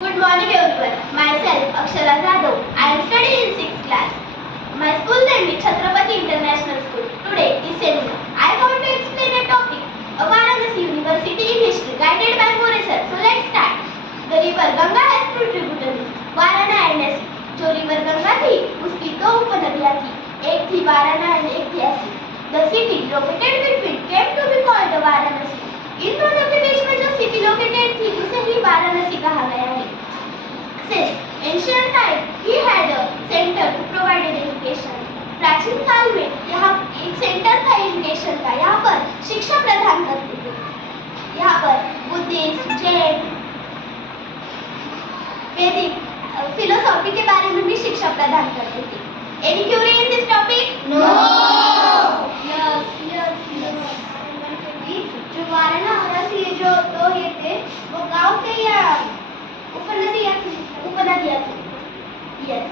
Good morning everyone. Myself Akshara Jadhav. I am studying in 6th class. My school name is Chhatrapati International School. Today is seminar. I am going to explain a topic of Varanasi University in history guided by Moresar. So let's start. The river Ganga has two tributaries, Varana and Asi. जो river Ganga थी उसकी दो उपनदियाँ थी, एक थी वाराना and एक थी असी. The city located between came to be called the Varanasi. इन दोनों के बीच में जो सिटी लोकेटेड थी उसे ही वाराणसी कहा गया है. Since ancient time he had a center to provide education. प्राचीन काल में यहाँ एक सेंटर था एजुकेशन का. यहाँ पर शिक्षा प्रदान करते थे. यहाँ पर बुद्धिस्ट, जैन, वैदिक फिलोसॉफी के बारे में भी शिक्षा प्रदान करते थे. Any query in this topic? No. Yes. जो वाराणा और असी जो दो ये थे वो गांव थे या उपनदियाँ थी? उपनदियाँ थी. Yes.